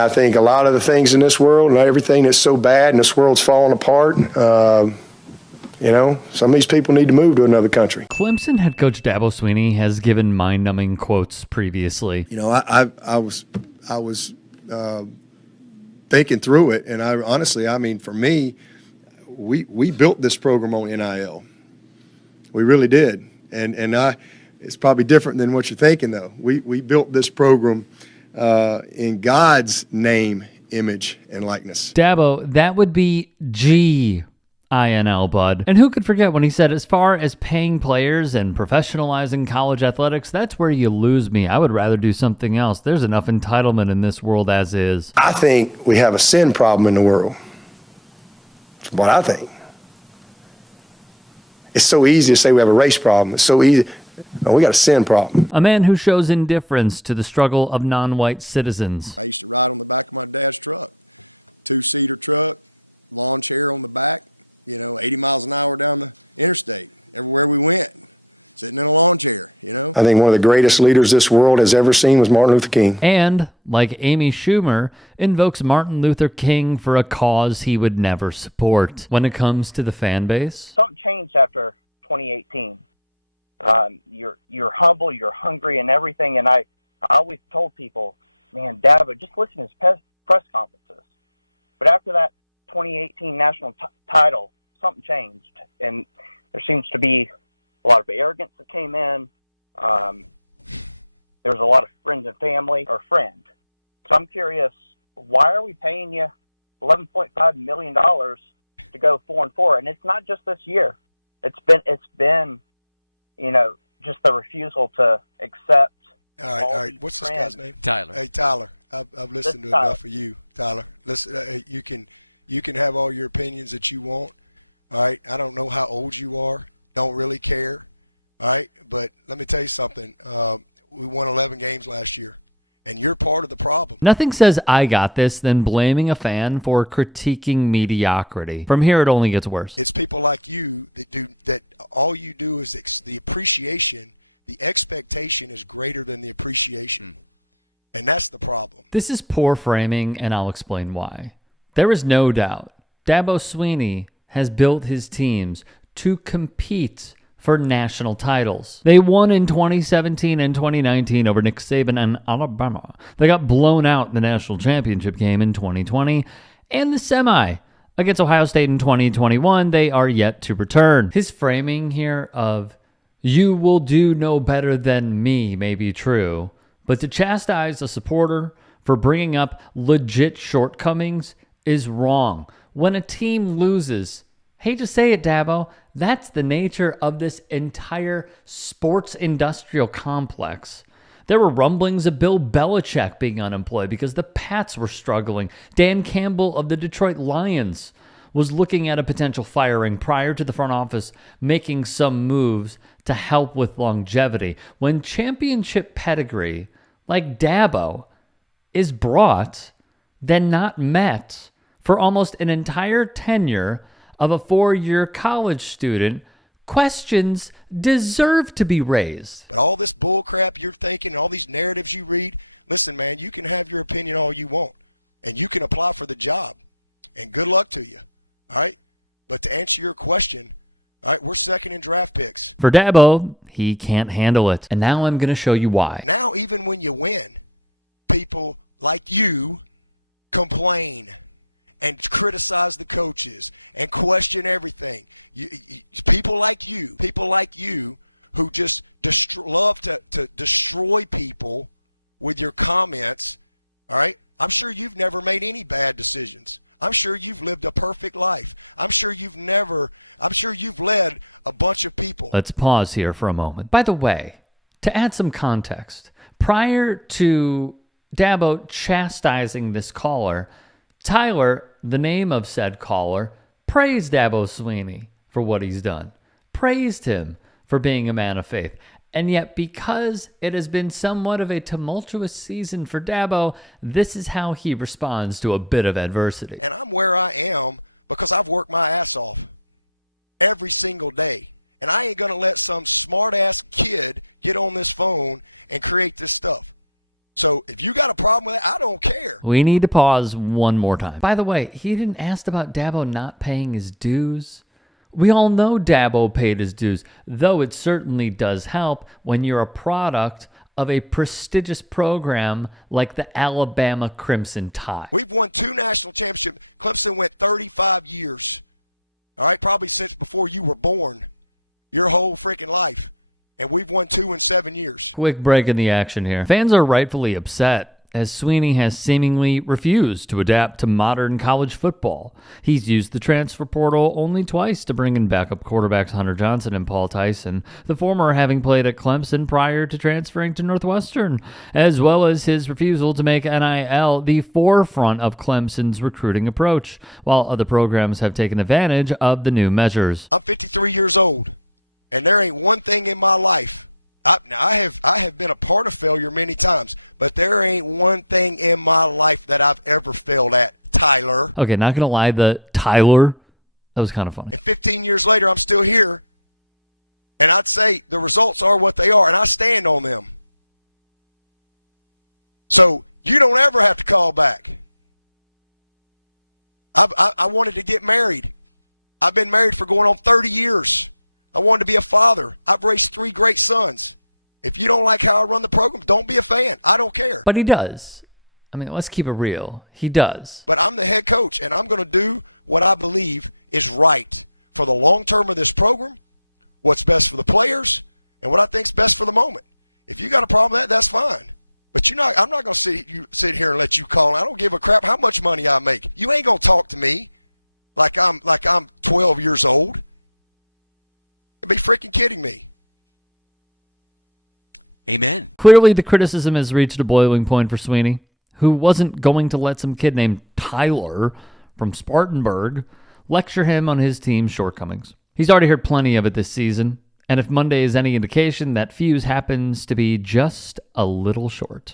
I think a lot of the things in this world and everything that's so bad and this world's falling apart, some of these people need to move to another country. Clemson head coach Dabo Swinney has given mind-numbing quotes previously. I was thinking through it, and for me, we built this program on NIL. We really did, and it's probably different than what you're thinking, though. We built this program in God's name, image, and likeness. Dabo, that would be GINL, bud. And who could forget when he said, as far as paying players and professionalizing college athletics, that's where you lose me. I would rather do something else. There's enough entitlement in this world as is. I think we have a sin problem in the world. That's what I think. It's so easy to say we have a race problem. It's so easy. No, we got a sin problem. A man who shows indifference to the struggle of non-white citizens. I used to ride on the back of my dad's truck, 2-seater truck, lawn chair on the back, 80 miles an hour down the interstate, everywhere we went, sitting in a lawn chair, I think one of the greatest leaders this world has ever seen was Martin Luther King. And, like Amy Schumer, invokes Martin Luther King for a cause he would never support. When it comes to the fan base, something changed after 2018. You're humble, you're hungry, and everything. And I always told people, man, Dabo, just listen to his press conferences. But after that 2018 national title, something changed, and there seems to be a lot of arrogance that came in. There was a lot of friends and family, or friend. So I'm curious, why are we paying you $11.5 million to go 4-4? And it's not just this year. It's been, just the refusal to accept. All right. What's this guy's name? Tyler. Hey, Tyler. I've listened to enough of you, Tyler. Listen, you can have all your opinions that you want. All right. I don't know how old you are. Don't really care. All right. But let me tell you something. We won 11 games last year, and you're part of the problem. Nothing says I got this than blaming a fan for critiquing mediocrity. From here, it only gets worse. It's people like you that all you do is the appreciation. The expectation is greater than the appreciation. And that's the problem. This is poor framing, and I'll explain why. There is no doubt Dabo Swinney has built his teams to compete for national titles. They won in 2017 and 2019 over Nick Saban and Alabama. They got blown out in the national championship game in 2020 and the semi against Ohio State in 2021. They are yet to return. His framing here of "you will do no better than me" may be true, but to chastise a supporter for bringing up legit shortcomings is wrong. When a team loses, hate to say it, Dabo, that's the nature of this entire sports industrial complex. There were rumblings of Bill Belichick being unemployed because the Pats were struggling. Dan Campbell of the Detroit Lions was looking at a potential firing prior to the front office making some moves to help with longevity. When championship pedigree, like Dabo, is brought, then not met for almost an entire tenure of a 4-year college student, questions deserve to be raised. But all this bull crap you're thinking, all these narratives you read, listen, man, you can have your opinion all you want, and you can apply for the job, and good luck to you, all right? But to answer your question, all right, we're second in draft picks. For Dabo, he can't handle it, and now I'm going to show you why. Now, even when you win, people like you complain and criticize the coaches and question everything. People like you who just love to destroy people with your comments, all right? I'm sure you've never made any bad decisions. I'm sure you've lived a perfect life. I'm sure you've led a bunch of people. Let's pause here for a moment. By the way, to add some context, prior to Dabo chastising this caller, Tyler, the name of said caller, praised Dabo Swinney for what he's done, praised him for being a man of faith. And yet, because it has been somewhat of a tumultuous season for Dabo, this is how he responds to a bit of adversity. And I'm where I am because I've worked my ass off every single day. And I ain't going to let some smart-ass kid get on this phone and create this stuff. So if you got a problem with that, I don't care. We need to pause one more time. By the way, he didn't ask about Dabo not paying his dues. We all know Dabo paid his dues, though it certainly does help when you're a product of a prestigious program like the Alabama Crimson Tide. We've won 2 national championships. Clemson went 35 years. All right, probably since before you were born, your whole freaking life. And we've won 2 in 7 years. Quick break in the action here. Fans are rightfully upset as Swinney has seemingly refused to adapt to modern college football. He's used the transfer portal only twice to bring in backup quarterbacks Hunter Johnson and Paul Tyson, the former having played at Clemson prior to transferring to Northwestern, as well as his refusal to make NIL the forefront of Clemson's recruiting approach, while other programs have taken advantage of the new measures. I'm 53 years old, and there ain't one thing in my life. I have been a part of failure many times, but there ain't one thing in my life that I've ever failed at, Tyler. Okay, not going to lie, the Tyler, that was kind of funny. And 15 years later, I'm still here, and I'd say the results are what they are, and I stand on them. So you don't ever have to call back. I wanted to get married. I've been married for going on 30 years. I wanted to be a father. I've raised 3 great sons. If you don't like how I run the program, don't be a fan. I don't care. But he does. I mean, let's keep it real. He does. But I'm the head coach, and I'm going to do what I believe is right for the long term of this program, what's best for the players, and what I think's best for the moment. If you got a problem with that, that's fine. But I'm not going to sit here and let you call. I don't give a crap how much money I make. You ain't going to talk to me like I'm 12 years old. You'd be freaking kidding me. Amen. Clearly, the criticism has reached a boiling point for Swinney, who wasn't going to let some kid named Tyler from Spartanburg lecture him on his team's shortcomings. He's already heard plenty of it this season, and if Monday is any indication, that fuse happens to be just a little short.